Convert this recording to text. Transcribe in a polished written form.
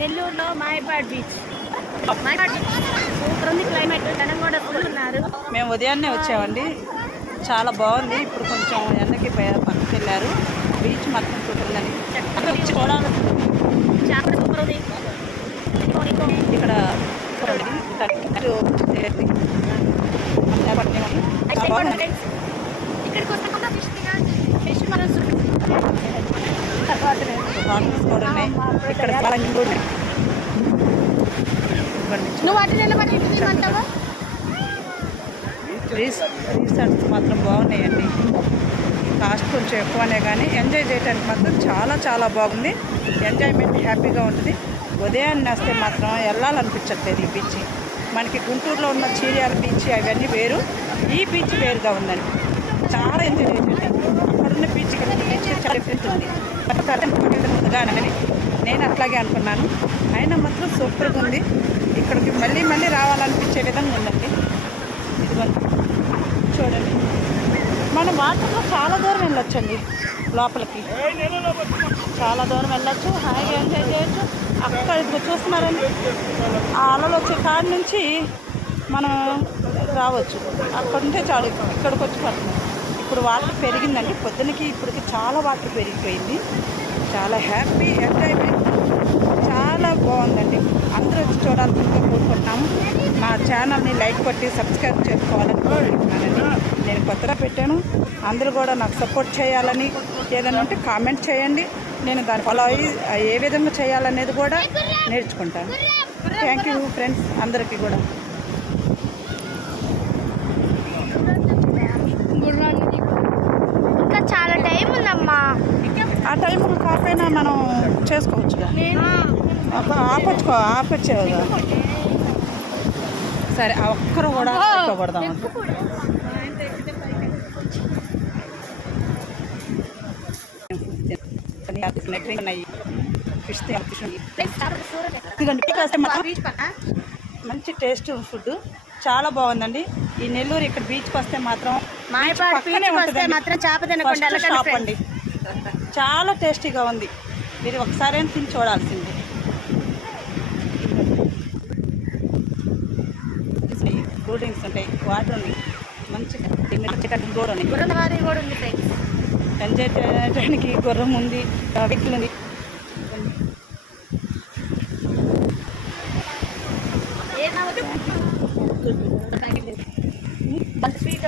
నెల్లూరులో మాయపాడ్ beach. మాయపాడ్ beach super ఉంది, climate. జనం కూడా ఉన్నారు. మేము ఉదయాన్నే వచ్చామండి, చాలా బాగుంది. ఇప్పుడు కొంచెం ఎండకి పక్కకి వెళ్ళారు. బీచ్ మాత్రం సూపర్ ఉందండి. చూడాలి, చాలా సూపర్ ఉంది ఇక్కడ. ఇక్కడికి వస్తే ఫిష్ మనం వాటర్స్ కూడా ఉన్నాయి ఇక్కడ. నువ్వు వాటి నిలబడి రిసార్ట్స్ మాత్రం బాగున్నాయండి. కాస్ట్ కొంచెం ఎక్కువనే కానీ ఎంజాయ్ చేయడానికి మాత్రం చాలా చాలా బాగుంది. ఎంజాయ్మెంట్ హ్యాపీగా ఉంటుంది. ఉదయాన్నే వస్తే మాత్రం వెళ్ళాలనిపించట్లేదు ఈ బీచ్. మనకి గుంటూరులో ఉన్న చీరియాల బీచ్ అవన్నీ వేరు, ఈ బీచ్ వేరుగా ఉందండి. చాలా ఎంజాయ్ చేయండి. అక్కడున్న బీచ్ బీచ్ చాలా డిఫరెంట్ ఉంది. ముందుగానని నేను అట్లాగే అనుకున్నాను. అయినా మాత్రం సూపర్గా ఉంది. ఇక్కడికి మళ్ళీ మళ్ళీ రావాలనిపించే విధంగా ఉందండి. ఇదిగోండి చూడండి, మనం వాటర్లో చాలా దూరం వెళ్ళొచ్చండి. లోపలికి చాలా దూరం వెళ్ళొచ్చు, హాయిగా ఎంజాయ్ చేయొచ్చు. అక్కడ ఇదిగో చూస్తున్నారండి, ఆ అలలు వచ్చే కాడి నుంచి మనం రావచ్చు. అక్కడ ఉంటే చాలు, ఇక్కడికి వచ్చి పడుతుంది. ఇప్పుడు వాటర్ పెరిగిందండి, పొద్దునకి ఇప్పటికి చాలా వాటర్ పెరిగిపోయింది. చాలా హ్యాపీ ఎంజాయ్మెంట్, చాలా బాగుందండి. అందరూ వచ్చి చూడాల్సిందిగా కోరుకుంటున్నాము. నా ఛానల్ని లైక్ కొట్టి సబ్స్క్రైబ్ చేసుకోవాలని కోరుకుంటున్నానండి. నేను కొత్తగా పెట్టాను, అందరూ కూడా నాకు సపోర్ట్ చేయాలని. ఏదైనా ఉంటే కామెంట్ చేయండి, నేను దాని ఫాలో అయ్యి ఏ విధంగా చేయాలనేది కూడా నేర్చుకుంటాను. థ్యాంక్ యూ ఫ్రెండ్స్ అందరికీ కూడా. ఇంకా చాలా టైం ఉందమ్మా. ఆ టైం కాకపోయినా మనం చేసుకోవచ్చుగా. ఆపొచ్చేదా? సరే, ఆ ఒక్కరు కూడా ఎక్కువకూడదాం. మంచి టేస్ట్ ఫుడ్, చాలా బాగుందండి. ఈ నెల్లూరు ఇక్కడ బీచ్కి వస్తే మాత్రం షాప్ అండి, చాలా టేస్టీగా ఉంది. మీరు ఒకసారి తిని చూడాల్సింది. కూల్ డ్రింక్స్ ఉంటాయి, వాటర్ ఉంది, మంచిగా కూడా ఉంది. ఎంజాయ్ చేయడానికి గుర్రం ఉంది, వెహికల్ ఉంది. స్వీట్